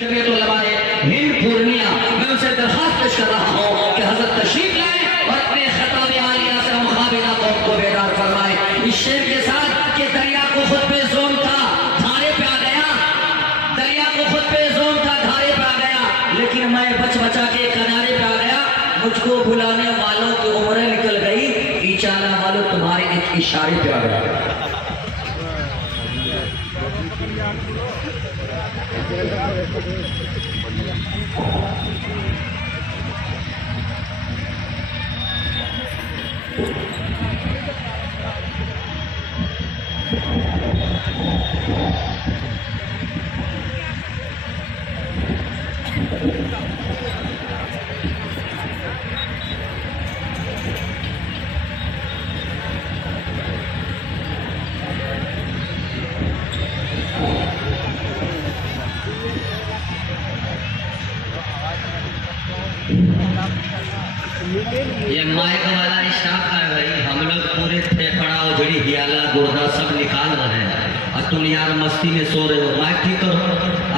جمعیت علماء ہند پورنیہ میں ان سے درخواست پیش کر رہا ہوں کہ حضرت تشریف لائیں اور اپنے خطاب عالیہ سے مخابرہ قوم کو بیدار فرمائیں اس شعر کے ساتھ کہ دریا کو خود پہ زون تھا دھارے پہ آ گیا، دریا کو خود پہ زون تھا دھارے پہ آ گیا، لیکن میں بچ بچا کے کنارے پہ آ گیا، مجھ کو بلانے والوں کی عمریں نکل گئی، بیچانا والوں تمہارے ایک اشارے پہ آ گیا۔ یہ مائک والا اشتاق ہے بھائی، ہم لوگ پورے پھیپھڑا اور جڑی ہیالا گردہ سب نکال رہے ہیں اور تم یار مستی میں سو رہے ہو۔ مائک ٹھیک کرو،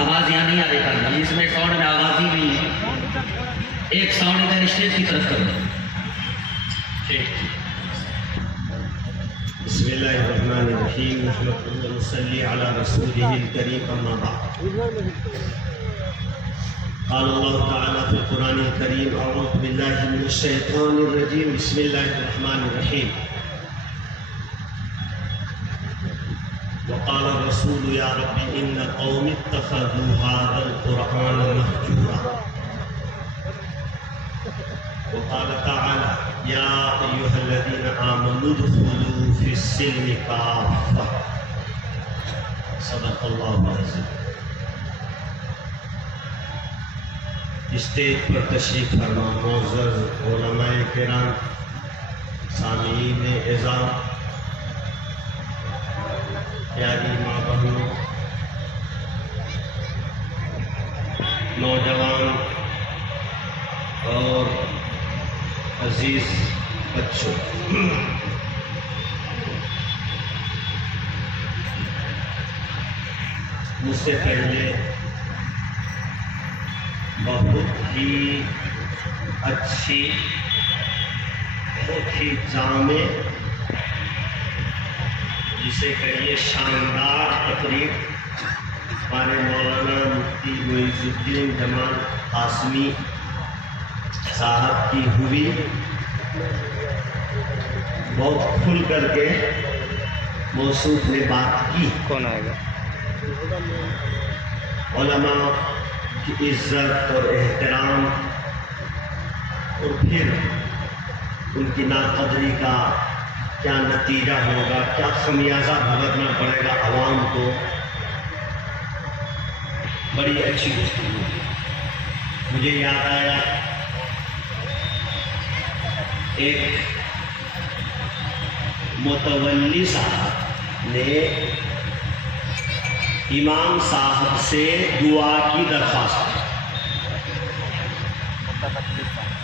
آواز یہاں نہیں آ رہی کرنا، اس میں ساؤنڈ میں آواز ہی نہیں ہے، ایک ساؤنڈ ادھر اسٹیج کی طرف کرو۔ بسم اللہ الرحمن الرحیم، نحمدہ و نصلی علی رسولہ الکریم، اما بعد۔ قال اللہ تعالیٰ فی القرآن الکریم، اعوذ باللہ من الشیطان الرجیم، بسم اللہ الرحمن الرحیم۔ وقال الرسول یا رب ان قوم اتخذوا هذا القرآن مهجورا۔ وقال تعالی یا ایها الذین آمنوا ادخلوا فی السلم کافة۔ صدق اللہ العظیم۔ اسٹیج پر تشریف فرما معزز علماء کرام، سامعین اعظام، پیاری ماں بہنوں، نوجوان اور عزیز بچوں، مجھ سے پہلے بہت ہی اچھی، بہت ہی جامع، جسے کہیے شاندار تقریر ہمارے مولانا مفتی معیز الدین جمال قاسمی صاحب کی ہوئی، بہت کھل کر کے موصوف نے بات کی۔ کون آئے گا؟ علماء کی عزت اور احترام، اور پھر ان کی ناقدری کا کیا نتیجہ ہوگا، کیا خمیازہ بھگتنا پڑے گا عوام کو، بڑی اچھی گفتگو۔ مجھے یاد آیا ایک متولی صاحب نے امام صاحب سے دعا کی درخواست،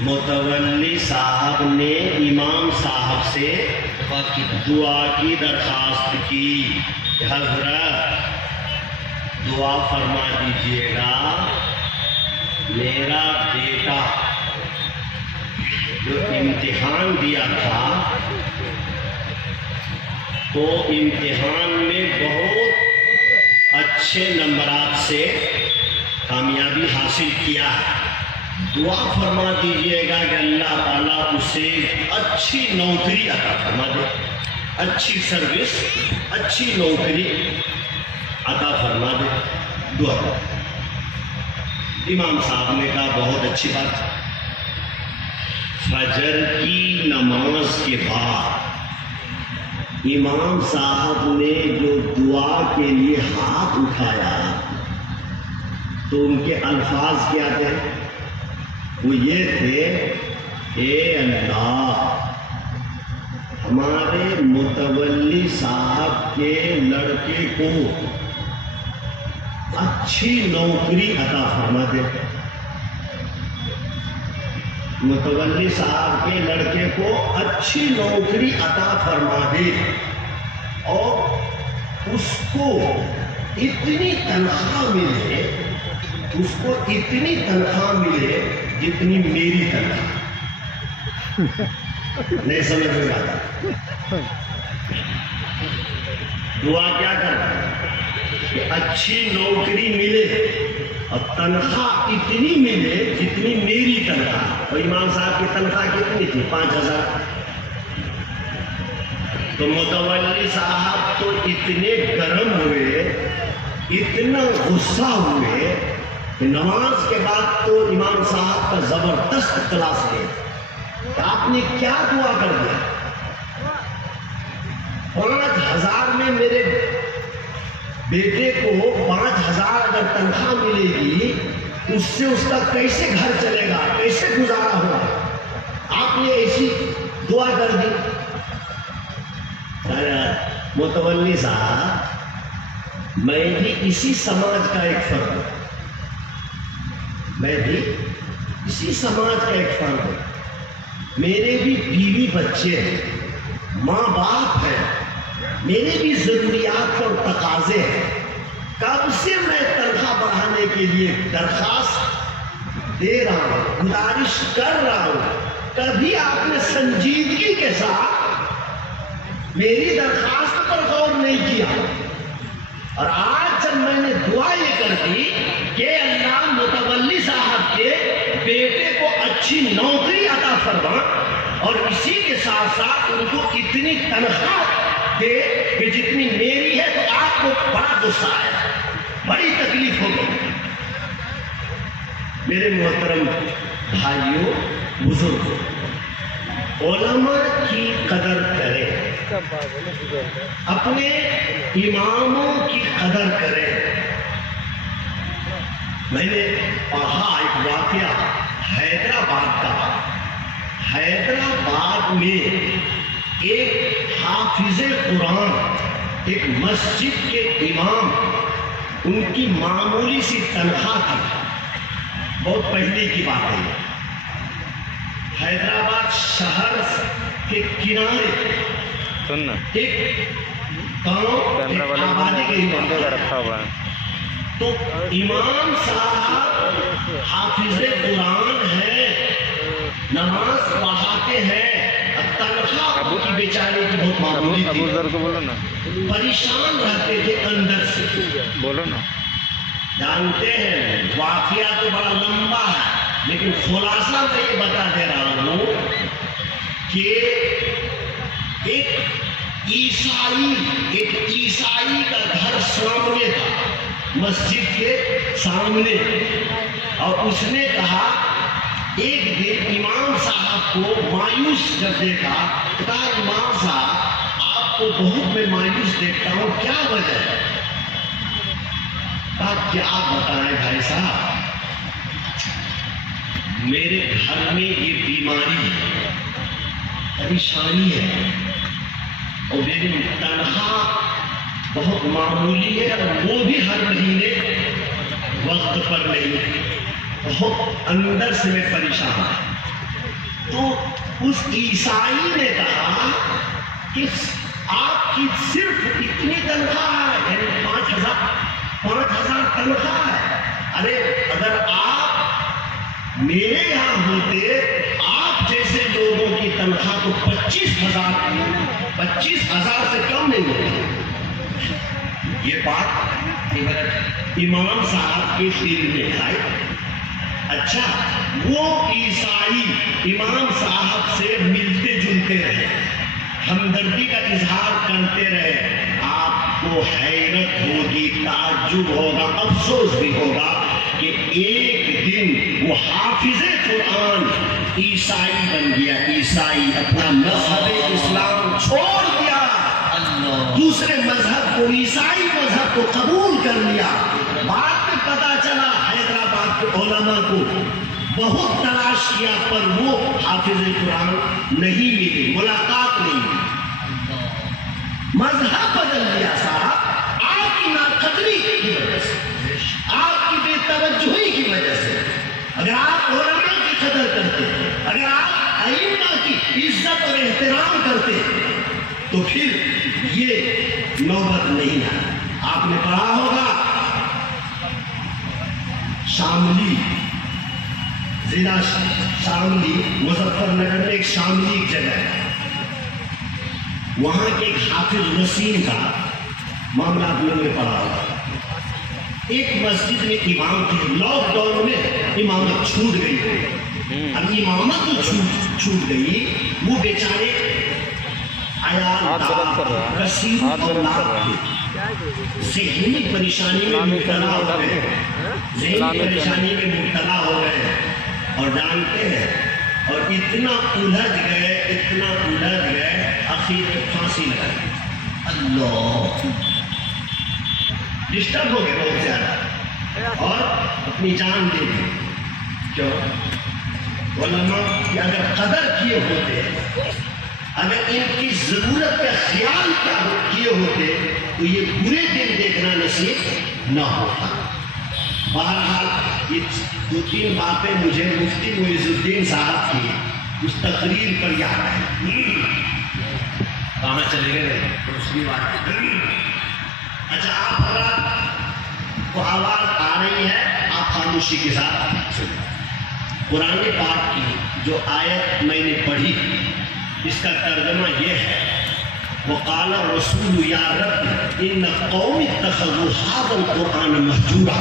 متولی صاحب نے امام صاحب سے دعا کی درخواست کی کہ حضرت دعا فرما دیجیے گا، میرا بیٹا جو امتحان دیا تھا تو امتحان میں بہت اچھے نمبرات سے کامیابی حاصل کیا ہے، دعا فرما دیجیے گا کہ اللہ تعالیٰ اسے اچھی نوکری عطا فرما دے، اچھی سروس، اچھی نوکری عطا فرما دے، دعا۔ امام صاحب نے کہا بہت اچھی بات۔ فجر کی نماز کے بعد امام صاحب نے جو دعا کے لیے ہاتھ اٹھایا تو ان کے الفاظ کیا تھے؟ وہ یہ تھے، اے اللہ ہمارے متولی صاحب کے لڑکے کو اچھی نوکری عطا فرما دے، متولی صاحب کے لڑکے کو اچھی نوکری عطا فرما دے اور اس کو اتنی تنخواہ ملے اس کو اتنی تنخواہ ملے جتنی میری تنخواہ. نہیں سمجھ میں آتا. دعا کیا کرتا ہے کہ اچھی نوکری ملے اور تنخواہ اتنی ملے جتنی میری تنخواہ. اور امام صاحب کی تنخواہ کتنی تھی؟ 5,000. تو متولی صاحب تو اتنے گرم ہوئے، اتنا غصہ ہوئے کہ نماز کے بعد تو امام صاحب کا زبردست کلاس لے. آپ نے کیا دعا کر دیا؟ 5,000 میں میرے بیٹے کو 5,000 اگر تنخواہ ملے گی، اس سے اس کا کیسے گھر چلے گا، کیسے گزارا ہوگا؟ آپ نے ایسی دعا کر دی. متولی صاحب، میں بھی اسی سماج کا ایک فرد ہوں، میں بھی اسی سماج کا ایک فرد ہوں. میرے بھی بیوی بچے ہیں، ماں باپ ہیں، میرے بھی ضروریات اور تقاضے ہیں. کب سے میں تنخواہ بڑھانے کے لیے درخواست دے رہا ہوں، گزارش کر رہا ہوں. کبھی آپ نے سنجیدگی کے ساتھ میری درخواست پر غور نہیں کیا. اور آج جب میں نے دعا یہ کر دی کہ اللہ متولی صاحب کے بیٹے کو اچھی نوکری عطا فرما اور اسی کے ساتھ ساتھ ان کو اتنی تنخواہ دے کہ جتنی میری ہے، تو آپ کو بڑا غصہ آیا، بڑی تکلیف ہو گئی. میرے محترم بھائیوں، بزرگوں، علماء کی قدر کریں، اپنے اماموں کی قدر کریں. میں نے پڑھا ایک واقعہ حیدرآباد کا. حیدرآباد میں ایک حافظ قرآن، ایک مسجد کے امام، ان کی معمولی سی تنخواہ تھی. بہت پہلے کی بات ہے. حیدرآباد شہر کے کنارے ایک گاؤں آبادی کا رکھا ہوا ہے. تو امام صاحب حافظ قرآن ہے، نماز پڑھاتے ہیں، تنخواہ کی بیچارے کی بہت معمولی تھی. پریشان رہتے تھے اندر سے. بولو نا. جانتے ہیں واقعہ تو بڑا لمبا ہے، لیکن خلاصہ میں یہ بتا دے رہا ہوں کہ ایک عیسائی کا گھر سامنے تھا، مسجد کے سامنے. اور اس نے کہا، ایک دن امام صاحب کو مایوس جب دیکھا، کہا امام صاحب آپ کو بہت میں مایوس دیکھتا ہوں، کیا وجہ ہے؟ کہا کیا بتائیں بھائی صاحب، میرے گھر میں یہ بیماری ہے، پریشانی ہے، اور میری تنخواہ بہت معمولی ہے، اور وہ بھی ہر مہینے وقت پر نہیں. بہت اندر سے میں پریشان ہوں. تو اس عیسائی نے کہا کہ آپ کی صرف اتنی تنخواہ ہے، یعنی 5,000 تنخواہ ہے. ارے اگر آپ میرے یہاں ہوتے، آپ جیسے لوگوں کی تنخواہ تو 25,000 سے کم نہیں ہوتی. یہ بات امام صاحب کے دل میں آئی. اچھا، وہ عیسائی امام صاحب سے ملتے جلتے رہے، ہمدردی کا اظہار کرتے رہے. آپ کو حیرت ہوگی، تعجب ہوگا، افسوس بھی ہوگا کہ ایک دن وہ حافظ قرآن عیسائی بن گیا. عیسائی اپنا مذہب اسلام چھوڑ دیا، دوسرے مذہب کو، عیسائی مذہب کو قبول کر لیا. بعد میں پتا چلا حیدرآباد کے علماء کو بہت تلاش کیا، پر وہ حافظ قرآن نہیں ملی، ملاقات نہیں ملی. مذہب بدل دیا صاحب، آپ کی ناقدری کی وجہ سے، آپ کی بے توجہی کی وجہ سے. اگر آپ علماء کی قدر کرتے، اگر آپ ائمہ کی عزت اور احترام کرتے، تو پھر یہ نوبت نہیں ہے. آپ نے پڑھا ہوگا شاملی ضلع شاملی مظفر نگر میں ایک شاملی ایک جگہ ہے، وہاں کے ایک حافظ وسیم کا معاملہ آپ لوگوں نے پڑھا ہوگا۔ ایک مسجد میں امام تھے، لاک ڈاؤن میں امامت چھوٹ گئی، اب امامت تو چھوٹ گئی، وہ بیچارے کثیر اولاد تھے، ذہنی پریشانی میں مبتلا ہو گئے، ذہنی پریشانی میں مبتلا ہو گئے، اور جانتے ہیں اور اتنا الجھ گئے آخر میں پھانسی لگائی۔ اللہ، ڈسٹرب ہو گئے بہت زیادہ اور اپنی جان دے دی۔ کیوں؟ علماء کہ اگر قدر کیے ہوتے، اگر ان کی ضرورت کا خیال کیے ہوتے تو یہ برے دن دیکھنا نصیب نہ ہوتا۔ بہرحال یہ 2-3 باتیں مجھے مفتی معیز الدین صاحب کی اس تقریر پر یاد ہے۔ کہاں چلے گئے؟ دوسری بات، اچھا آپ حضرات کو آواز آ رہی ہے، آپ خاموشی کے ساتھ سنیں۔ قرآن پاک کی جو آیت میں نے پڑھی اس کا ترجمہ یہ ہے، وقال الرسول یا رب ان قوم اتخذوا هذا القرآن مهجورا۔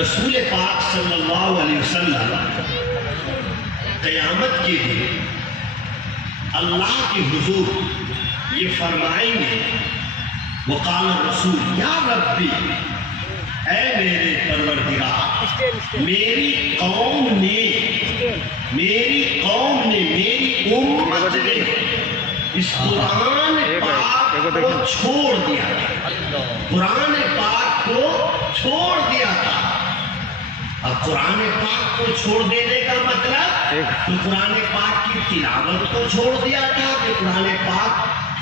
رسول پاک صلی اللہ علیہ وسلم قیامت کے دن اللہ کے حضور یہ فرمائیں گے، وقال الرسول یا ربی، اے میرے پروردگار، میری قوم نے میری امت نے اس قرآن پاک کو چھوڑ دیا، قرآن پاک کو چھوڑ دیا تھا۔ اب قرآن پاک کو چھوڑ دینے کا مطلب تو قرآن پاک کی تلاوت کو چھوڑ دیا تھا، کہ قرآن پاک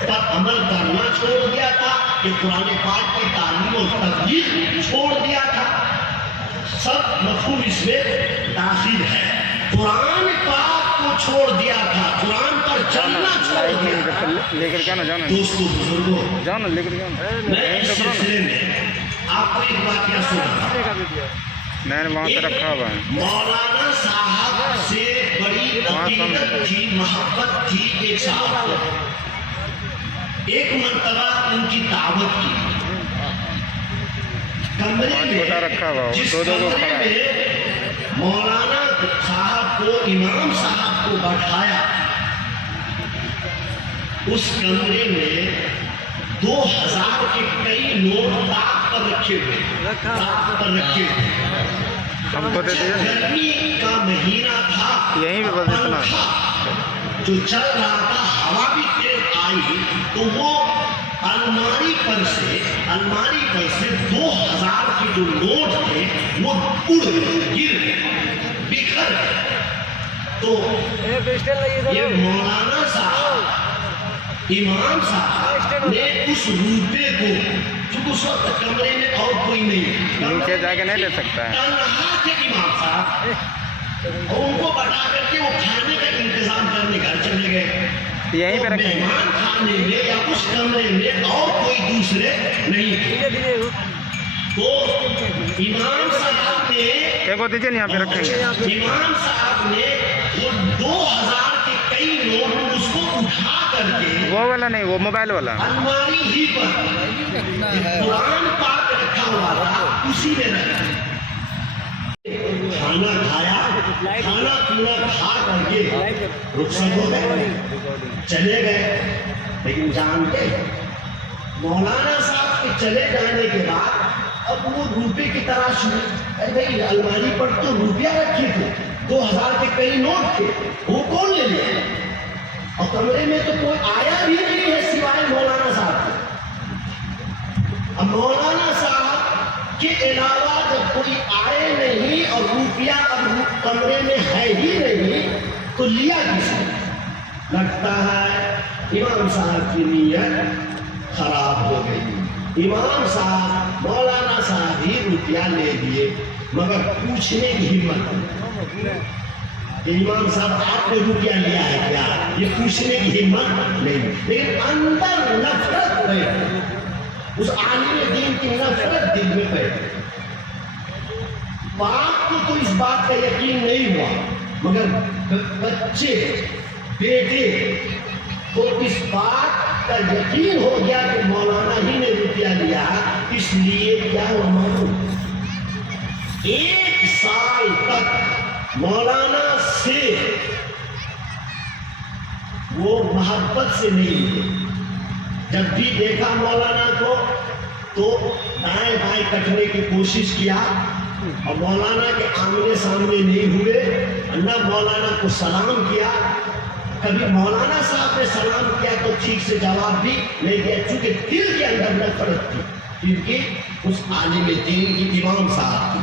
پر عمل کرنا چھوڑ دیا تھا، کہ قرآن پاک کی تعلیم و تبلیغ چھوڑ دیا تھا۔ سب مفہوم اس میں داخل ہے۔ قرآن پاک کو چھوڑ دیا تھا، قرآن پر چلنا چھوڑ دیا تھا۔ دوستو بزرگوں، میں اس سلسلے میں آپ کو ایک واقعہ سنا۔ میں نے وہاں پہ رکھا ہوا ہے۔ مولانا صاحب سے بڑی عقیدت تھی، محبت تھی ایک صاحب کو۔ ایک مرتبہ ان کی دعوت کی، کمرے میں رکھا ہوا جس کمرے میں مولانا صاحب کو، امام صاحب کو بٹھایا، اس کمرے میں 2000 کے کئی نوٹ طاق پر رکھے ہوئے، ہم کو دے دیے، گرمی کا مہینہ تھا، یہیں بھی بس اتنا جو چل رہا تھا، ہوا بھی تیز آئی تو وہ الماری پر سے 2000 کے جو نوٹ تھے وہ اڑ گئے، گر گئے، بکھر گئے۔ تو یہ مولانا صاحب، امام صاحب نے اس روپے کو، چونکہ اس وقت کمرے میں اور کوئی نہیں، نیچے جا کے نہیں لے سکتا ہے، تنہا تھے امام صاحب، اور ان کو بتا کر کے وہ کھانے کا انتظام کرنے گھر چلے گئے۔ یہیں پہ رکھیں گے۔ مہمان خانے میں یا اس کمرے میں اور کوئی دوسرے نہیں تھے، تو امام صاحب نے ایک کو دیجیے، یہاں پہ رکھیں گے۔ امام صاحب نے وہ 2000 کے کئی نوٹ اس کو اٹھا کر کے وہ والا نہیں، وہ موبائل والا، الماری ہی پر قرآن پاک رکھا ہوا تھا، اسی میں رکھا۔ کھانا کھایا، کھانا پینا کھا کر کے رخصت ہو گئے، چلے گئے۔ لیکن جانتے مولانا صاحب کے چلے جانے کے بعد اب وہ روپے کی تلاش میں، ارے بھائی الماری پر تو روپیہ رکھے تھے، 2000 کے کئی نوٹ تھے، وہ کون لے لیا؟ اور کمرے میں تو کوئی آیا بھی نہیں ہے سوائے مولانا صاحب کے۔ اب مولانا صاحب کے علاوہ جب کوئی آئے نہیں اور روپیہ اب کمرے میں ہے ہی نہیں تو لیا کس نے؟ لگتا ہے امام صاحب کی نیت خراب ہو گئی، امام صاحب، مولانا صاحب ہی روپیہ لے لیے، مگر پوچھنے کی ہمت نہیں کہ امام صاحب آپ کو روپیہ لیا ہے کیا، یہ پوچھنے کی ہمت نہیں۔ لیکن اندر نفرت ہے، اس عالم دین کی نفرت دل میں پیدا۔ باپ کو تو اس بات کا یقین نہیں ہوا، مگر بچے بیٹے کو اس بات کا یقین ہو گیا کہ مولانا ہی نے روپیہ لیا، اس لیے کیا ہوا معلوم؟ 1 سال تک مولانا سے وہ محبت سے نہیں ملے۔ جب بھی دیکھا مولانا کو تو دائیں بائیں کٹنے کی کوشش کیا، اور مولانا کے آمنے سامنے نہیں ہوئے، نہ مولانا کو سلام کیا۔ کبھی مولانا صاحب نے سلام کیا تو ٹھیک سے جواب بھی نہیں دیا، چونکہ دل کے اندر نفرت تھی، کیونکہ اس عالم دین کی امام صاحب تھی۔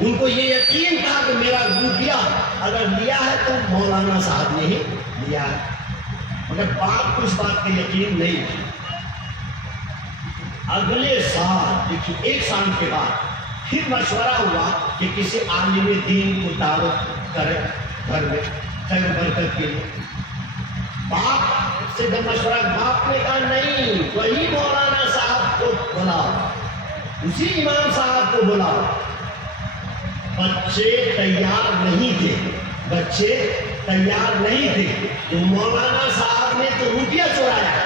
ان کو یہ یقین تھا کہ میرا روپیہ اگر لیا ہے تو مولانا صاحب نے ہی لیا ہے، مگر باپ کو اس بات کا یقین نہیں تھا۔ اگلے سال دیکھیے 1 سال کے بعد پھر مشورہ ہوا کہ کسی عالم دین کو دعوت کرے گھر میں خیر برکت کے لیے۔ باپ سے جب مشورہ، باپ نے کہا نہیں، وہی مولانا صاحب کو بلاؤ، اسی امام صاحب کو بلاؤ۔ بچے تیار نہیں تھے، بچے تیار نہیں تھے، تو مولانا صاحب نے تو روپیہ چورایا،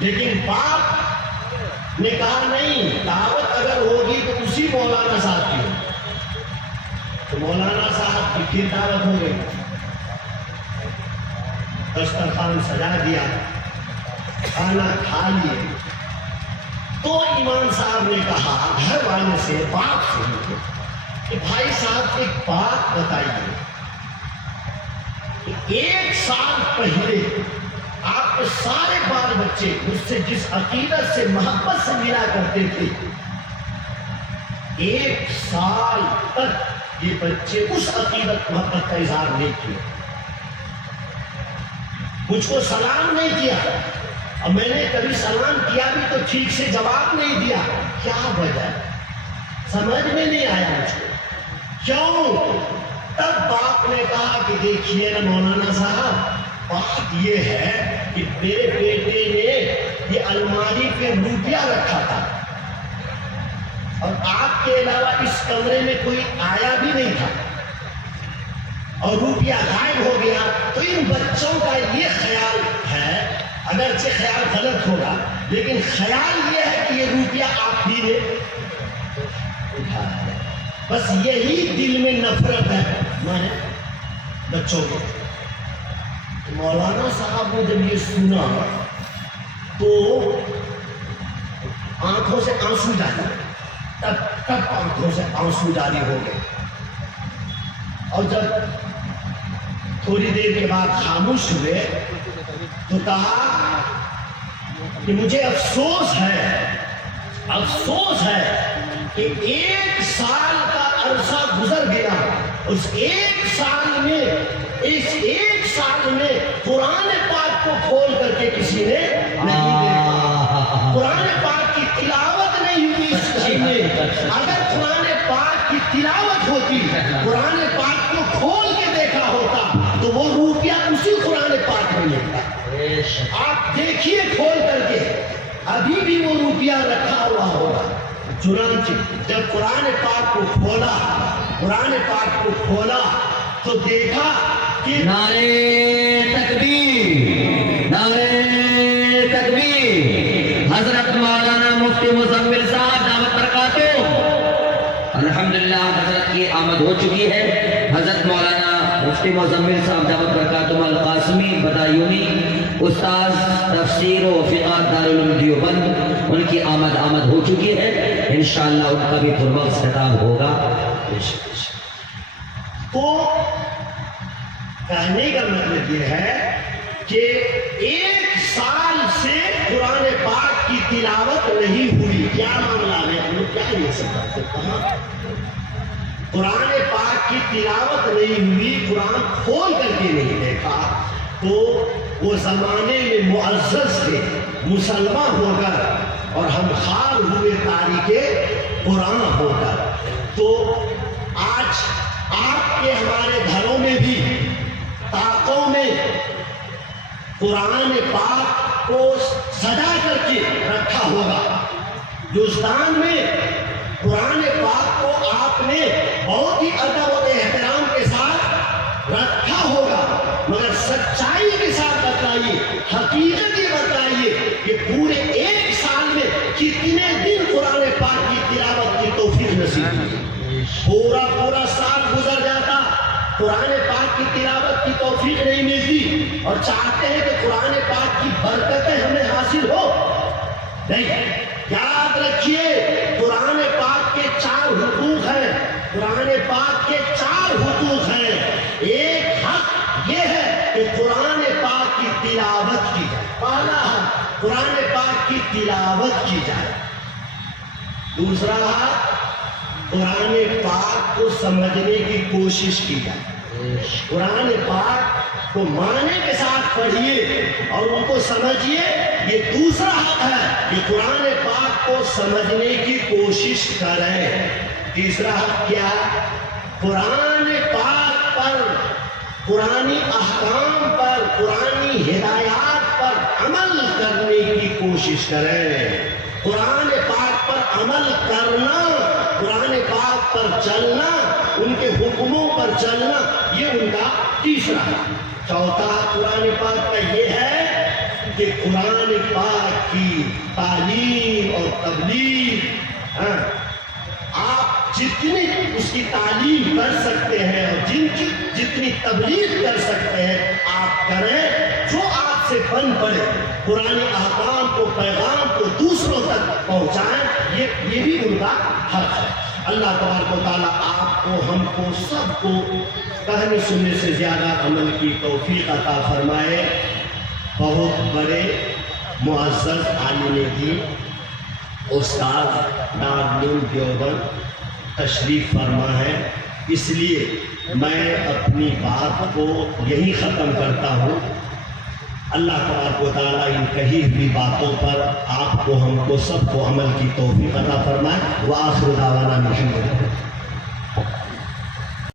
لیکن باپ نے کہا نہیں، دعوت اگر ہوگی تو اسی مولانا صاحب کی ہوگی۔ تو مولانا صاحب کی پھر دعوت ہو گئی، دسترخوان سجا دیا، کھانا کھا لیے۔ تو امام صاحب نے کہا گھر والے سے، باپ سے کہ بھائی صاحب ایک بات بتائیے کہ 1 سال پہلے آپ کے سارے بال بچے مجھ سے جس عقیدت سے محبت سے ملا کرتے تھے، 1 سال تک یہ بچے اس عقیدت محبت کا اظہار نہیں کیا، مجھ کو سلام نہیں کیا، اور میں نے کبھی سلام کیا بھی تو ٹھیک سے جواب نہیں دیا۔ کیا وجہ؟ سمجھ میں نہیں آیا مجھ کو کیوں؟ تب باپ نے کہا کہ دیکھیے نا مولانا صاحب، بات یہ ہے کہ میرے بیٹے نے یہ الماری پہ روپیہ رکھا تھا، اور آپ کے علاوہ اس کمرے میں کوئی آیا بھی نہیں تھا، اور روپیہ غائب ہو گیا۔ تو ان بچوں کا یہ خیال ہے، اگرچہ خیال غلط ہوگا لیکن خیال یہ ہے کہ یہ روپیہ آپ ہی نے اٹھایا ہے، بس یہی دل میں نفرت ہے میں بچوں کو۔ مولانا صاحب نے جب یہ سنا تو آنکھوں سے آنسو جاری، تب آنکھوں سے آنسو جاری ہو گئے، اور جب تھوڑی دیر کے بعد خاموش ہوئے تو کہا کہ مجھے افسوس ہے کہ 1 سال کا عرصہ گزر گیا، اس 1 سال میں قرآن پاک کو کھول کر کے کسی نے نہیں دیکھا، قرآن پاک کی تلاوت نہیں ہوئی اس گھر میں۔ اگر قرآن پاک کی تلاوت ہوتی، قرآن پاک کو کھول کے دیکھا ہوتا تو وہ روپیہ اسی قرآن پاک میں ملتا۔ آپ دیکھیے کھول کر کے، ابھی بھی وہ روپیہ رکھا ہوا ہوگا۔ چنانچہ جب قرآن پاک کو کھولا تو دیکھا کہ نعرے تکبیر، نعرے تکبیر، حضرت مولانا مفتی مزمل صاحب دعوت برکاتہ۔ الحمدللہ حضرت کی آمد ہو چکی ہے۔ حضرت مولانا مفتی مزمل صاحب دعوت برکاتہ القاسمی بدایونی، استاذ تفسیر و فقہ دارالعلوم دیوبند، ان کی آمد ہو چکی ہے، انشاءاللہ ان کا بھی پروقت خطاب ہوگا۔ تو کہنے کا مطلب یہ ہے کہ 1 سال سے قرآن پاک کی تلاوت نہیں ہوئی۔ کیا معاملہ ہے؟ ہم لوگ کیا یہ سب باتیں کہاں؟ قرآن پاک کی تلاوت نہیں ہوئی، قرآن کھول کر کے نہیں دیکھا، تو وہ زمانے میں معزز تھے، مسلمہ ہو کر، اور ہم خار ہوئے تاریخ قرآن ہو کر۔ تو آج آپ کے ہمارے گھروں میں بھی طاقوں میں قرآن پاک کو سجا کر کے رکھا ہوگا، دوستان میں قرآن پاک کو آپ نے بہت ہی ادب و احترام کے ساتھ رکھا ہوگا، مگر سچائی کے ساتھ بتائیے، حقیقت یہ بتائیے کہ پورے ایک سال میں کتنے دن قرآن پاک کی تلاوت کی توفیق نصیب ہوئی؟ پورا سال گزر جاتا، قرآن پاک کی تلاوت کی توفیق نہیں ملتی، اور چاہتے ہیں کہ قرآن پاک کی برکتیں ہمیں حاصل ہو۔ نہیں، یاد رکھیے قرآن پاک کے 4 حقوق ہیں، قرآن پاک کے 4 حقوق ہیں۔ ایک حق یہ ہے کہ قرآن پاک کی تلاوت کی جائے، پہلا حق قرآن پاک کی تلاوت کی جائے۔ دوسرا حق قرآن پاک کو سمجھنے کی کوشش کی جائے، قرآن پاک کو معنی کے ساتھ پڑھیے اور ان کو سمجھیے۔ یہ دوسرا حق ہے کہ قرآن پاک کو سمجھنے کی کوشش کریں۔ تیسرا حق کیا؟ قرآن پاک پر، قرآنی احکام پر، قرآنی ہدایات پر عمل کرنے کی کوشش کریں۔ قرآن پاک پر عمل کرنا، قرآن پاک پر چلنا، ان کے حکموں پر چلنا، یہ ان کا تیسرا ہے۔ چوتھا قرآن پاک کا یہ ہے کہ قرآن پاک کی تعلیم اور تبلیغ، آپ جتنی اس کی تعلیم کر سکتے ہیں اور جتنی تبلیغ کر سکتے ہیں آپ کریں، جو آپ سے بن پڑے قرآن احکام کو، پیغام کو دوسروں تک پہنچائیں، یہ بھی ان کا حق ہے۔ اللہ تبارک و تعالیٰ آپ کو، ہم کو، سب کو کہنے سننے سے زیادہ عمل کی توفیق عطا فرمائے۔ بہت بڑے معزز عالم دین استاد دارالعلوم دیوبند تشریف فرما ہے، اس لیے میں اپنی بات کو یہی ختم کرتا ہوں۔ اللہ تبارک و تعالیٰ ان کہی ہوئی باتوں پر آپ کو، ہم کو، سب کو عمل کی توفیق عطا فرمائے۔ وآخر دعوانا الحمدللہ۔